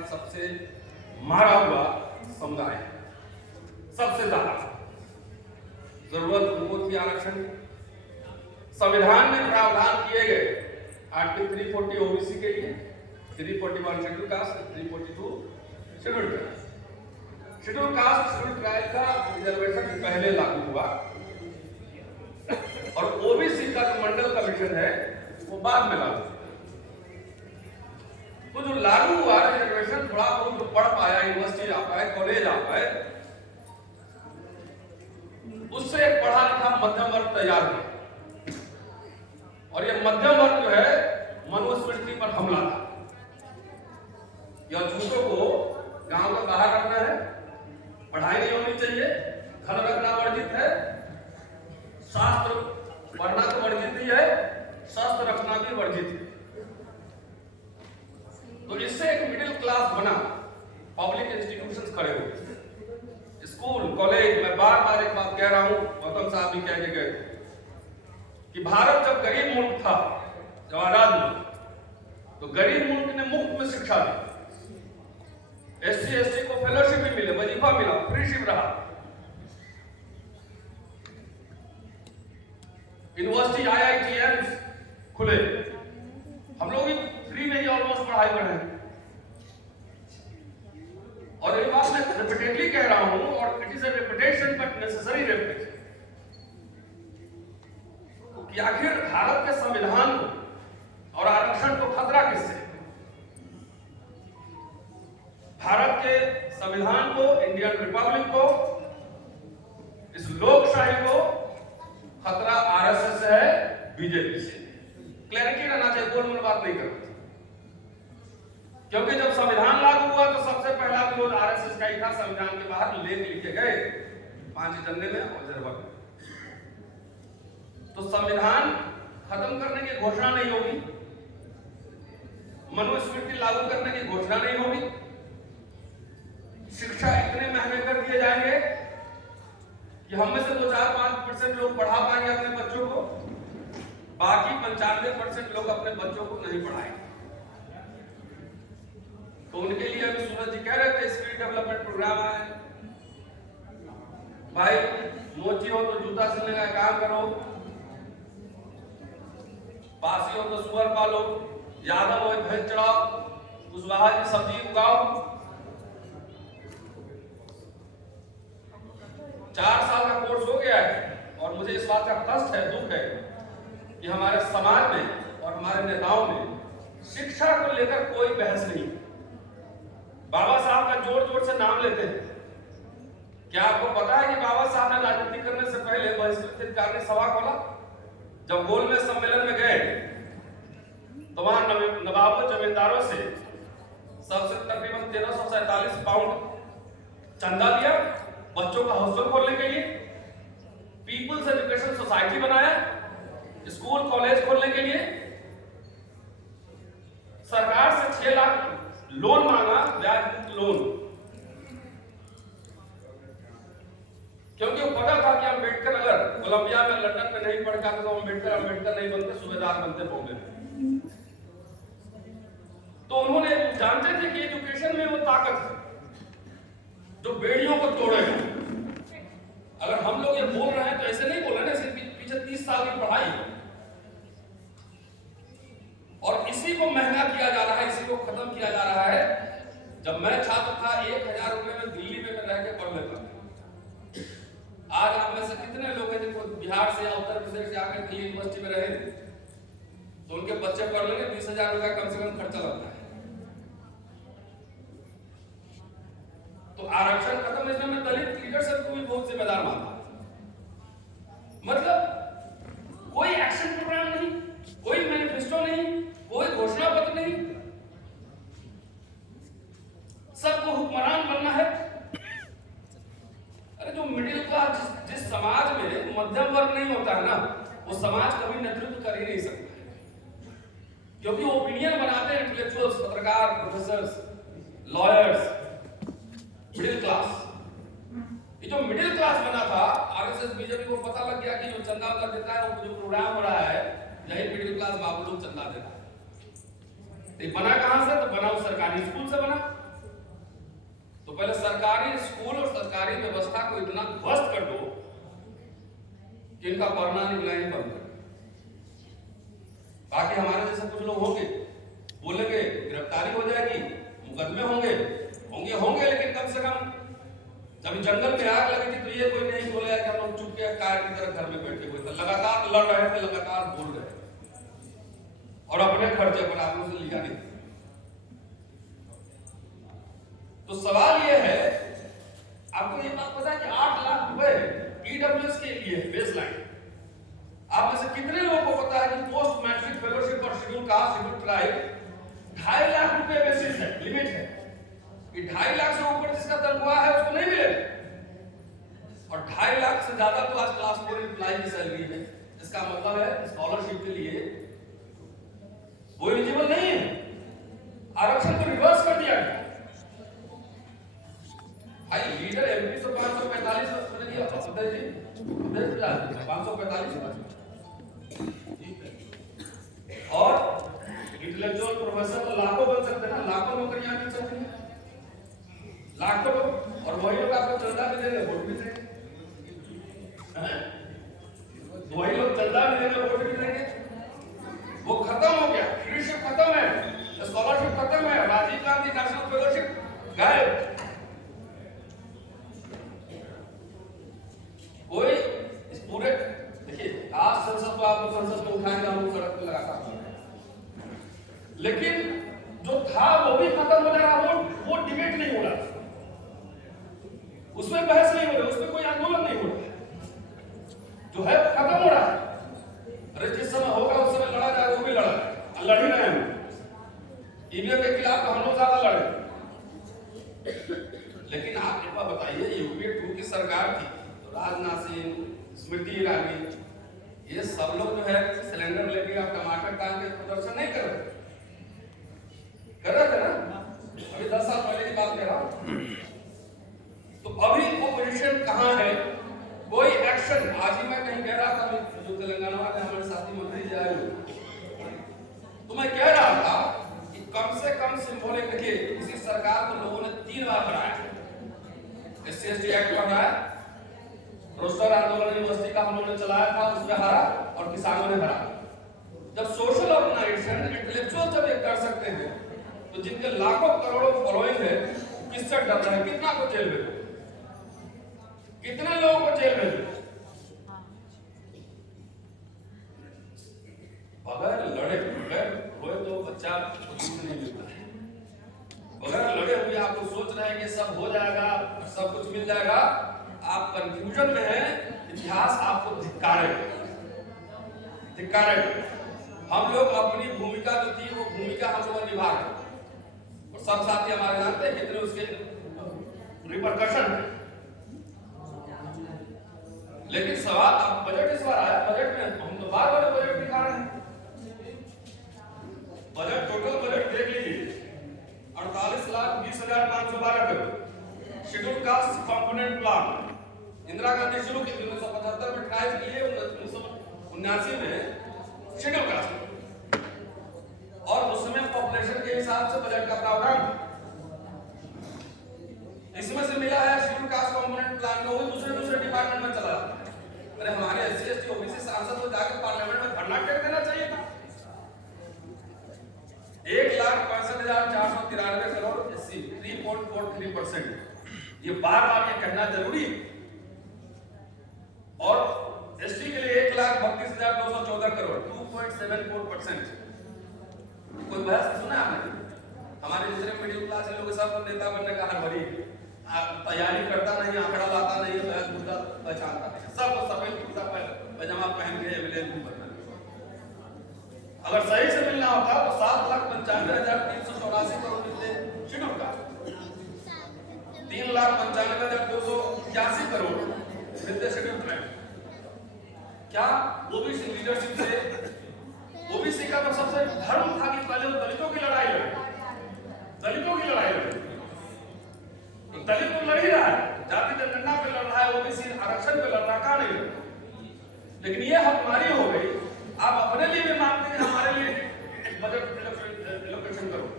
साथ सबसे मारा हुआ समुदाय है, सबसे ज्यादा जरूरत उनको थी आरक्षण। संविधान में प्रावधान किए गए आर्टिकल 340 ओबीसी के लिए, 341 schedule caste, 342 schedule tribe. Schedule caste schedule tribe का रिजर्वेशन पहले लागू हुआ और ओबीसी का जो मंडल कमीशन है वो बाद में लागू। तो जो लागू हुआ रिजर्वेशन, थोड़ा बहुत जो पढ़ पाया, यूनिवर्सिटी जा पाए, कॉलेज आ पाए, उससे एक पढ़ा लिखा मध्यम वर्ग तैयार हुआ। और ये मध्यम वर्ग जो है मनुस्मृति पर हमला था। यह झूठों को गांव का बाहर रखना है, पढ़ाई नहीं होनी चाहिए, धन रखना वर्जित है, शास्त्र पढ़ना तो वर्जित ही है, शास्त्र रखना भी वर्जित है। तो इससे एक मिडिल क्लास बना, पब्लिक इंस्टीट्यूशंस खड़े हुए, स्कूल कॉलेज। मैं बार बार एक बात कह रहा हूं, गौतम साहब भी कह के गए कि भारत जब गरीब मुल्क था, जब आजाद मुल्क, तो गरीब मुल्क ने मुफ्त में शिक्षा दी। SC/ST को फेलोशिप भी मिले, वजीफा मिला, फ्रीशिप रहा, यूनिवर्सिटी IITMs खुले, हम लोग भी फ्री में ही ऑलमोस्ट पढ़ाई कर रहे हैं। और ये बात मैं रिपीटेडली कह रहा हूं, और it is a repetition but necessary repetition, कि आखिर भारत के संविधान को और आरक्षण को खतरा किससे? भारत के संविधान को, इंडियन रिपब्लिक को, इस लोकशाही को खतरा RSS से है, बीजेपी से। क्लैरिटी रहना चाहिए, गोलमोल बात नहीं करना, क्योंकि जब संविधान लागू हुआ तो सबसे पहला विरोध RSS का ही था। संविधान के बाहर लेख लिखे गए 5 जनवरी में और जनवरी में। तो संविधान खत्म करने की घोषणा नहीं होगी, मनुस्मृति लागू करने की घोषणा नहीं होगी, शिक्षा इतने महंगे कर दिए जाएंगे कि हम में से 2-4-5% लोग पढ़ा पाएंगे अपने बच्चों को, बाकी 95% लोग अपने बच्चों को नहीं पढ़ाएंगे। तो उनके लिए अभी सूरज जी कह रहे थे स्किल डेवलपमेंट प्रोग्राम आए, भाई मोची हो तो जूता सिलने का काम करो, बासी हो तो सुअर पालो, यादव हो भैंस चढ़ाओ, कुशवाहा की सब्जी उगाओ। 4 साल का कोर्स हो गया है और मुझे इस बात का कष्ट है, दुख है कि हमारे समाज में और हमारे नेताओं में शिक्षा को लेकर कोई बहस नहीं। बाबा साहब का जोर जोर से नाम लेते हैं। क्या आपको पता है कि बाबा साहब ने राजनीति करने से पहले बहिष्कृत हितकारी सभा खोला? जब गोलमेज सम्मेलन में गए तो वहां नवाबों जमींदारों से सबसे तकरीबन 1347 पाउंड चंदा दिया बच्चों का हॉस्टल खोलने के लिए, पीपुल्स एजुकेशन सोसाइटी बनाया, स्कूल कॉलेज खोलने के लिए, सरकार से 6 लाख लोन मांगा, ब्याज मुक्त लोन, क्योंकि वो पता था कि अम्बेडकर अगर कोलंबिया में, लंदन में नहीं पढ़ पाते तो अम्बेडकर नहीं बनते, सूबेदार बनते बॉम्बे में। तो उन्होंने जानते थे कि एजुकेशन में वो ताकत है जो बेड़ियों को तोड़ेगा। अगर हम लोग ये बोल रहे हैं तो ऐसे नहीं बोल रहे ना, सिर्फ पीछे 30 साल की पढ़ाई है और इसी को महंगा किया जा रहा है, इसी को खत्म किया जा रहा है। जब मैं छात्र था 1000 रुपए में दिल्ली में मैं रह के पढ़ लेता था। आज आप में से कितने लोग हैं जिनको बिहार से या उत्तर प्रदेश से आकर दिल्ली यूनिवर्सिटी में रहे तो उनके बच्चे पढ़ लेंगे, 20,000 रुपए कम से कम खर्चा लगता है। तो आरक्षण खत्म इसमें मैं दलित लीडरशिप को भी बहुत जिम्मेदार मानता हूं। मतलब कोई एक्शन प्रोग्राम नहीं, कोई मैनिफेस्टो नहीं, कोई घोषणा पत्र नहीं, सबको हुक्मरान बनना है। अरे जो मिडिल क्लास, जिस समाज में मध्यम वर्ग नहीं होता है ना, वो समाज कभी नेतृत्व कर ही नहीं सकता, क्योंकि ओपिनियन बनाते हैं इंटेलेक्चुअल्स, पत्रकार, प्रोफेसर्स, लॉयर्स, मिडिल क्लास। ये जो मिडिल क्लास बना था, RSS बीजेपी को पता लग गया कि जो चंदा देता है, वो जो प्रोग्राम हो रहा है, यही मिडिल क्लास बाबू लोग चंदा देता है। तो बना कहां से? तो बना वो सरकारी स्कूल से बना, पहले सरकारी स्कूल और सरकारी व्यवस्था को इतना ध्वस्त कर दो कि इनका पढ़ना निकलना ही बंद कर। बाकी हमारे जैसे कुछ लोग होंगे, बोलेंगे गिरफ्तारी हो जाएगी, मुकदमे होंगे होंगे होंगे, लेकिन कम से कम जब जंगल में आग लगी थी तो ये कोई नहीं बोलेगा कि हम लोग चुप के कार की तरह घर में बैठे हुए थे। लगातार लड़ रहे थे, लगातार बोल रहे थे और अपने खर्चे पर आपने से लिया नहीं। तो सवाल ये है, आपको ये बात पता है कि 8 लाख रुपए ईडब्ल्यूएस के लिए बेसलाइन। आप में से कितने लोगों को पता है कि पोस्ट मैट्रिक फेलोशिप और schedule caste schedule tribe 2.5 lakh रुपए बेसिस है, लिमिट है कि 2.5 लाख से ऊपर जिसका तनख्वाह है उसको नहीं मिलेगा, और 2.5 लाख से ज्यादा तो आज क्लास 4 एम्प्लॉय की सैलरी है। इसका मतलब है स्कॉलरशिप के लिए वो एलिजिबल नहीं है। आरक्षण को रिवर्स कर दिया गया। भाई लीडर एमपी से 545 और इंटेलेक्चुअल प्रोफेसर तो लाखों बन सकते हैं ना, लाखों नौकरियां मिल सकती हैं, लाखों लोग, और वही लोग आपको चंदा भी देंगे, वोट भी देंगे, वही लोग चंदा भी देंगे, वोट भी देंगे। वो खत्म हो गया, फ्रीशिप खत्म है, स्कॉलरशिप खत्म है, राजीव गांधी नेशनल फेलोशिप गायब। कोई इस पूरे देखिए, आज संसद को आप संसद को उठाएंगे, हम लोग सड़क पे लगातार, लेकिन जो था वो भी खत्म हो जा रहा, वो डिबेट नहीं हो रहा, उसमें बहस नहीं हो रही, उसमें कोई आंदोलन नहीं हो रहा, जो है खत्म हो रहा है। अरे जिस समय होगा उस समय लड़ा जाएगा, वो भी लड़ा है, लड़ ही रहे हैं। ईवीएम के खिलाफ तो हम लोग ज्यादा लड़े, लेकिन आप एक बात बताइए, यूपीए 2 की सरकार थी, राजनाथ सिंह, स्मृति ईरानी, ये सब लोग जो है सिलेंडर लेके आप टमाटर टांग के प्रदर्शन नहीं कर रहे थे ना? अभी 10 साल पहले की बात कह रहा हूं। तो अभी ओपोजिशन कहां है? कोई एक्शन। आज ही मैं कहीं कह रहा था, जो तेलंगाना वाले हमारे साथी मंत्री जी आए हुए, तो मैं कह रहा था कि कम से कम सिंबॉलिक, देखिए इसी सरकार को लोगों ने 3 बार हराया। SC/ST एक्ट हराया, रोस्टर आंदोलन यूनिवर्सिटी का हम लोगों ने चलाया था, उसमें हारा, और किसानों ने हरा। जब सोशल ऑर्गेनाइजेशन इंटेलेक्चुअल जब ये कर सकते हैं, तो जिनके लाखों करोड़ों फॉलोइंग है, किससे डर रहे हैं? कितना को जेल में, कितने लोगों को जेल में? बगैर लड़े, बगैर हुए तो बच्चा कुछ नहीं मिलता है। बगैर लड़े हुए आप लोग सोच रहे हैं कि सब हो जाएगा, सब कुछ मिल जाएगा, आप कंफ्यूजन में हैं। इतिहास आपको धिक्कारेगा। हम लोग अपनी भूमिका जो थी, वो भूमिका हम लोग निभा रहे, और सब साथी हमारे जानते हैं कितने उसके रिपरकशन है। लेकिन सवाल, आप बजट इस बार आया, बजट में हम तो बार-बार बजट दिखा रहे हैं। बजट, टोटल बजट देख लीजिए, 48,20,512 crore. Schedule caste component plan Indira Gandhi शुरू की 1975 में ट्राई के लिए, 1979 में शेड्यूल कास्ट, और उसमें पॉपुलेशन के हिसाब से बजट का प्रावधान। इसमें से मिला है शेड्यूल कास्ट कंपोनेंट प्लान को, वो दूसरे डिपार्टमेंट में चला। अरे हमारे SC/ST OBC सांसद को जाकर पार्लियामेंट में धरना टेक देना चाहिए था। 1,65,493 करोड़, SC 3.43%। ये बार-बार ये कहना जरूरी है। और ST के लिए 1,32,214 करोड़, 2.74%। कोई बहस सुना आपने? हमारे दूसरे मिडिल क्लास के लोग सब नेता बनने का हरभरी, तैयारी करता नहीं, आंकड़ा लाता नहीं, मुद्दा पहचानता नहीं, सब सफेद कुर्ता पैजामा पहन के एमएलए बनना। अगर सही से मिलना होता तो 7,95,384 करोड़ मिलते शेड्यूल का, 3,95,281 करोड़ मिलते शेड्यूल में। क्या ओबीसी लीडरशिप से, ओबीसी का तो सबसे धर्म था कि पहले दलितों की लड़ाई लड़े, दलितों की लड़ाई लड़े। दलित तो लड़ ही रहा है, जाति जनगणना पे लड़ रहा है, ओबीसी आरक्षण पे लड़ रहा, कहां नहीं लड़। लेकिन ये हमारी हो